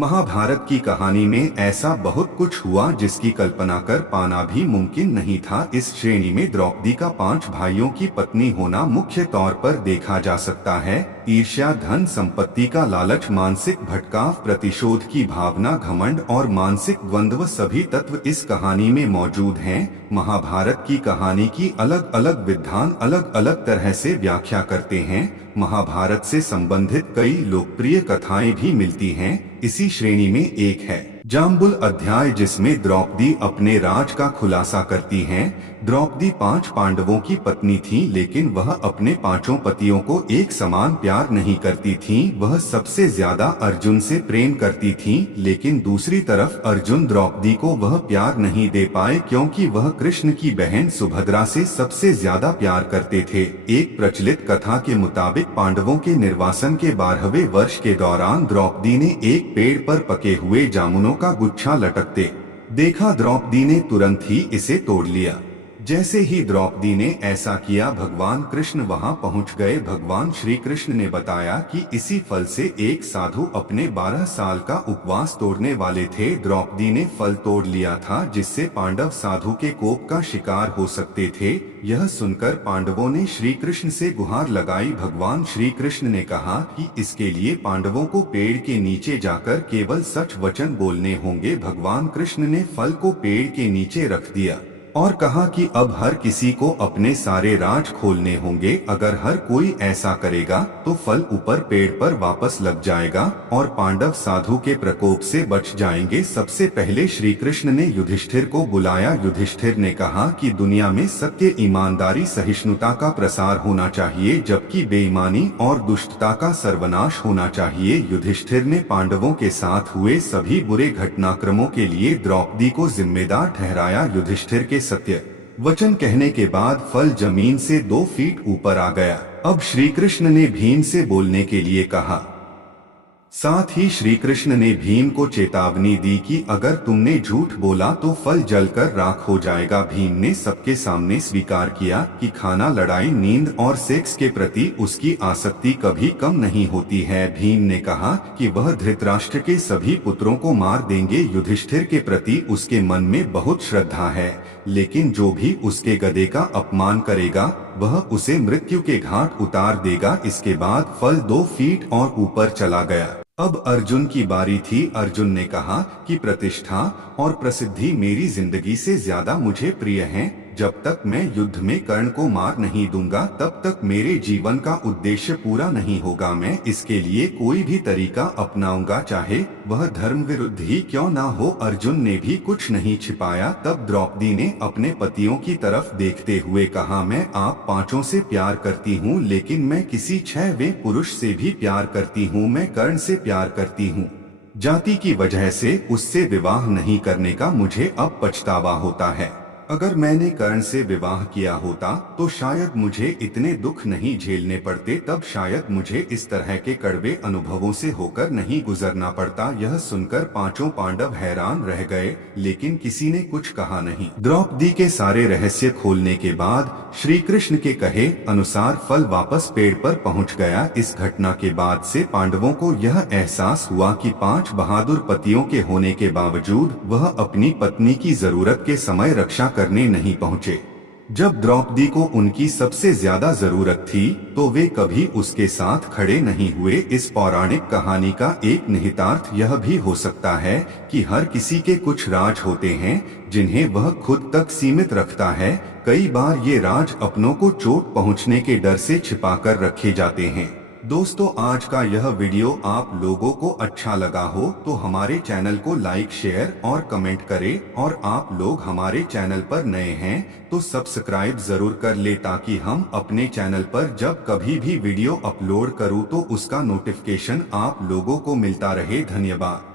महाभारत की कहानी में ऐसा बहुत कुछ हुआ जिसकी कल्पना कर पाना भी मुमकिन नहीं था। इस श्रेणी में द्रौपदी का 5 भाइयों की पत्नी होना मुख्य तौर पर देखा जा सकता है। ईर्ष्या, धन संपत्ति का लालच, मानसिक भटकाव, प्रतिशोध की भावना, घमंड और मानसिक द्वंद्व, सभी तत्व इस कहानी में मौजूद हैं। महाभारत की कहानी की अलग अलग विद्वान अलग अलग तरह से व्याख्या करते हैं। महाभारत से संबंधित कई लोकप्रिय कथाएं भी मिलती हैं। इसी श्रेणी में एक है जाम्बुल अध्याय, जिसमें द्रौपदी अपने राज का खुलासा करती हैं। द्रौपदी 5 पांडवों की पत्नी थी, लेकिन वह अपने 5 पतियों को एक समान प्यार नहीं करती थी। वह सबसे ज्यादा अर्जुन से प्रेम करती थी, लेकिन दूसरी तरफ अर्जुन द्रौपदी को वह प्यार नहीं दे पाए क्योंकि वह कृष्ण की बहन सुभद्रा से सबसे ज्यादा प्यार करते थे। एक प्रचलित कथा के मुताबिक पांडवों के निर्वासन के 12वें वर्ष के दौरान द्रौपदी ने एक पेड़ पर पके हुए जामुनों का गुच्छा लटकते देखा। द्रौपदी ने तुरंत ही इसे तोड़ लिया। जैसे ही द्रौपदी ने ऐसा किया, भगवान कृष्ण वहां पहुंच गए। भगवान श्री कृष्ण ने बताया कि इसी फल से एक साधु अपने 12 साल का उपवास तोड़ने वाले थे। द्रौपदी ने फल तोड़ लिया था, जिससे पांडव साधु के कोप का शिकार हो सकते थे। यह सुनकर पांडवों ने श्री कृष्ण से गुहार लगाई। भगवान श्री कृष्ण ने कहा कि इसके लिए पांडवों को पेड़ के नीचे जाकर केवल सच वचन बोलने होंगे। भगवान कृष्ण ने फल को पेड़ के नीचे रख दिया और कहा कि अब हर किसी को अपने सारे राज खोलने होंगे। अगर हर कोई ऐसा करेगा तो फल ऊपर पेड़ पर वापस लग जाएगा और पांडव साधु के प्रकोप से बच जाएंगे। सबसे पहले श्री कृष्ण ने युधिष्ठिर को बुलाया। युधिष्ठिर ने कहा कि दुनिया में सत्य, ईमानदारी, सहिष्णुता का प्रसार होना चाहिए, जबकि बेईमानी और दुष्टता का सर्वनाश होना चाहिए। युधिष्ठिर ने पांडवों के साथ हुए सभी बुरे घटनाक्रमों के लिए द्रौपदी को जिम्मेदार ठहराया। युधिष्ठिर के सत्य वचन कहने के बाद फल जमीन से 2 फीट ऊपर आ गया। अब श्री कृष्ण ने भीम से बोलने के लिए कहा। साथ ही श्री कृष्ण ने भीम को चेतावनी दी कि अगर तुमने झूठ बोला तो फल जलकर राख हो जाएगा। भीम ने सबके सामने स्वीकार किया कि खाना, लड़ाई, नींद और सेक्स के प्रति उसकी आसक्ति कभी कम नहीं होती है। भीम ने कहा कि वह धृतराष्ट्र के सभी पुत्रों को मार देंगे। युधिष्ठिर के प्रति उसके मन में बहुत श्रद्धा है, लेकिन जो भी उसके गधे का अपमान करेगा वह उसे मृत्यु के घाट उतार देगा। इसके बाद फल 2 फीट और ऊपर चला गया। अब अर्जुन की बारी थी। अर्जुन ने कहा कि प्रतिष्ठा और प्रसिद्धि मेरी जिंदगी से ज्यादा मुझे प्रिय हैं। जब तक मैं युद्ध में कर्ण को मार नहीं दूंगा तब तक मेरे जीवन का उद्देश्य पूरा नहीं होगा। मैं इसके लिए कोई भी तरीका अपनाऊंगा, चाहे वह धर्म विरुद्ध ही क्यों ना हो। अर्जुन ने भी कुछ नहीं छिपाया। तब द्रौपदी ने अपने पतियों की तरफ देखते हुए कहा, मैं आप 5 से प्यार करती हूँ, लेकिन मैं किसी 6वें पुरुष से भी प्यार करती हूँ। मैं कर्ण से प्यार करती हूँ। जाति की वजह से उससे विवाह नहीं करने का मुझे अब पछतावा होता है। अगर मैंने कर्ण से विवाह किया होता तो शायद मुझे इतने दुख नहीं झेलने पड़ते, तब शायद मुझे इस तरह के कड़वे अनुभवों से होकर नहीं गुजरना पड़ता। यह सुनकर 5 पांडव हैरान रह गए, लेकिन किसी ने कुछ कहा नहीं। द्रौपदी के सारे रहस्य खोलने के बाद श्री कृष्ण के कहे अनुसार फल वापस पेड़ पर पहुंच गया। इस घटना के बाद से पांडवों को यह एहसास हुआ कि 5 बहादुर पतियों के होने के बावजूद वह अपनी पत्नी की जरूरत के समय रक्षा करने नहीं पहुंचे। जब द्रौपदी को उनकी सबसे ज्यादा जरूरत थी तो वे कभी उसके साथ खड़े नहीं हुए। इस पौराणिक कहानी का एक निहितार्थ यह भी हो सकता है कि हर किसी के कुछ राज होते हैं जिन्हें वह खुद तक सीमित रखता है। कई बार ये राज अपनों को चोट पहुंचने के डर से छिपाकर रखे जाते हैं। दोस्तों, आज का यह वीडियो आप लोगों को अच्छा लगा हो तो हमारे चैनल को लाइक, शेयर और कमेंट करें, और आप लोग हमारे चैनल पर नए हैं तो सब्सक्राइब जरूर कर ले, ताकि हम अपने चैनल पर जब कभी भी वीडियो अपलोड करूं तो उसका नोटिफिकेशन आप लोगों को मिलता रहे। धन्यवाद।